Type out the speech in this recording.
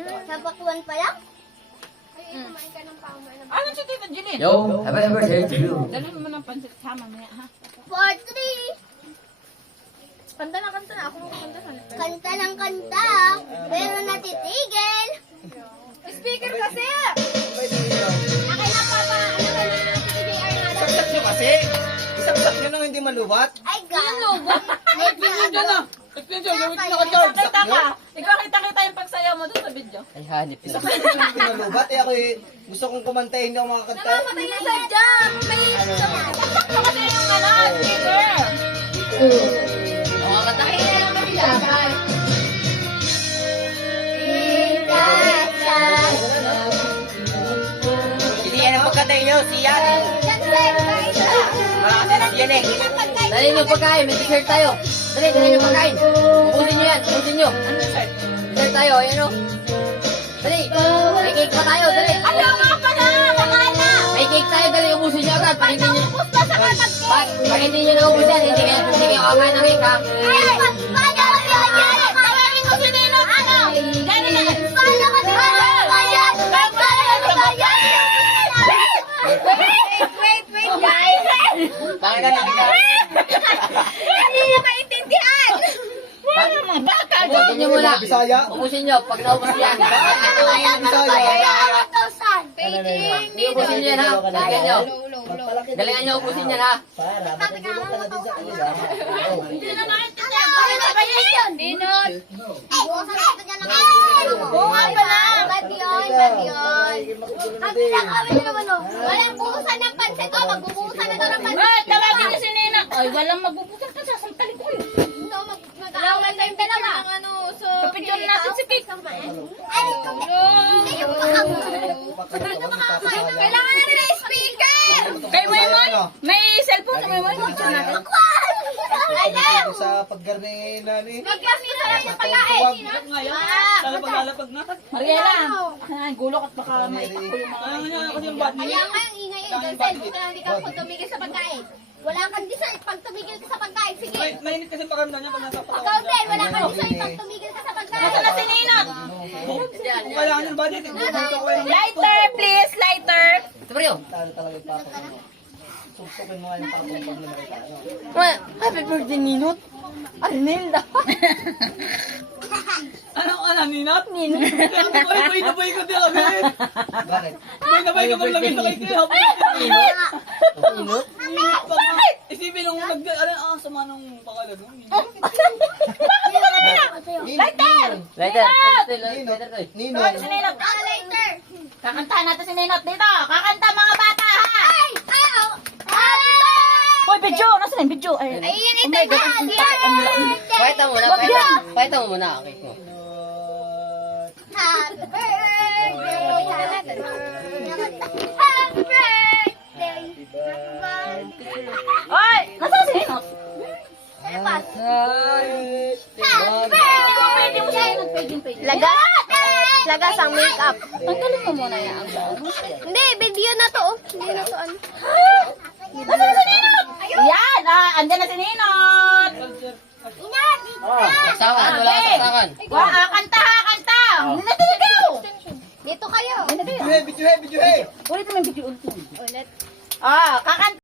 Sa pakuan pa lang? Ano si Tita Jeline? Yo, happy birthday to you. Dalhin mo ng pansit sa mamaya, ha? 4-3. Kanta na. Ako kanta na. Kanta ng kanta. Pero natitigil. Speaker kasi! Akin na pa ba? Ano ka na? PDR na. Saksak nyo kasi. Isaksak nyo nang hindi maluwat. Ay, God. Explain nyo dyan, ah! Explain nyo, gawin ko naka-charge. Kita ka! Ikaw kita yung pagsayaw mo doon sa video. Ay, hanip na. Isaksak nyo nang hindi maluwat. Eh ako gusto kong kumanta, hindi ako makakanta. Namamatay na sa dyan! May saksak mo kasi yung speaker! Makakatakin na lang kami laban. Hindi yan ang pagkatay nyo, siya. Makakasira siya eh. Dali nyo pagkain, may t-shirt tayo. Dali nyo pagkain. Ubusin nyo yan, ubusin nyo. T-shirt tayo, ayan o. Dali, may cake pa tayo, dali. Ayaw nga pala! Bakala! May cake tayo, dali, ubusin nyo agad. Pag hindi nyo naubos yan, hindi kayo kakain ng cake ha. Tawagin ko si Nino! Ano? Gano'n na! Wait, guys! Bakit na nakita? Hindi na maintindihan! Ubusin nyo muna. Bisaya? Ubusin nyo, pag naubos yan. Bisaya. Hindi ubusin nyo yan ha. Galingan nyo. Galingan nyo ubusin yan ha. Binot! Oo nga pala! Bad yun, bad yun. Ang pinakawin na naman, oh. Walang buhusan ng pansit, oh. Magbubuhusan na daw ng pansit. Ah, tawagin ko si Nina! Ay, walang magbubusan ka, sasamtalin ko yun. No, mag-aaway tayong dalawa. Kapidyon natin si Cake. Ay, kailangan na nila speaker! Kay Moymoy, may cellphone sa Moymoy. Picture natin. Alam! Sa paggarni nani. Magkasira lang yung pagkain. Lalapag na. Mariela, ay, gulok at baka maitakbo yung mga... Kasi yung bad Kaya nga yung ingay eh. Dahil cellphone na hindi ka kung tumigil sa pagkain. Wala kang design pag tumigil ka sa pagkain. Sige. mainit kasi pakiramdam niya pag nasa Ikaw pagkakas. din, wala kang design pag tumigil ka sa pagkain. Nasaan na si Nina? Kung kailangan yung budget, hindi ko kayo. Lighter, please, lighter. Ito ba yun? Talo talaga yung pako mo. Suksupin mo nga yung pako mo pag nakita. Happy birthday, Ninot. Arnilda. Anong ninat? Boy na boy ko din agad. Bakit? Boy na boy ka pag lagay sa kay Kaya. Ninot? Isipin nung sama nung pakala doon. Lighter! Lighter to. Nino. Tawagin si Ninot. Later. Kakantahan natin si Ninot dito. Kakanta mga bata, ha? Ay! Ay! Oh! Happy Hoy, video! Nasaan yung video? Ay, Ayan, oh ito my na! God. Birthday! Pakita mo muna, pakita mo muna. Okay ko. Happy birthday! Happy birthday! Happy birthday! Hoy! Nasaan si Ninot? Pas. Pwede mo si Ninot. Pwede. Lagas ang makeup. Tanggalin mo muna yan. Hindi, video na to. Oh. Hindi na to ano. Nasaan na si Ninot? Yan! Andyan na si Ninot! Inat! Saksakan, wala kang saksakan. Kanta ha! Kanta! Ninot, sigaw! Dito kayo. Video, video. Ulit mo yung video. Ulit. Kakanta!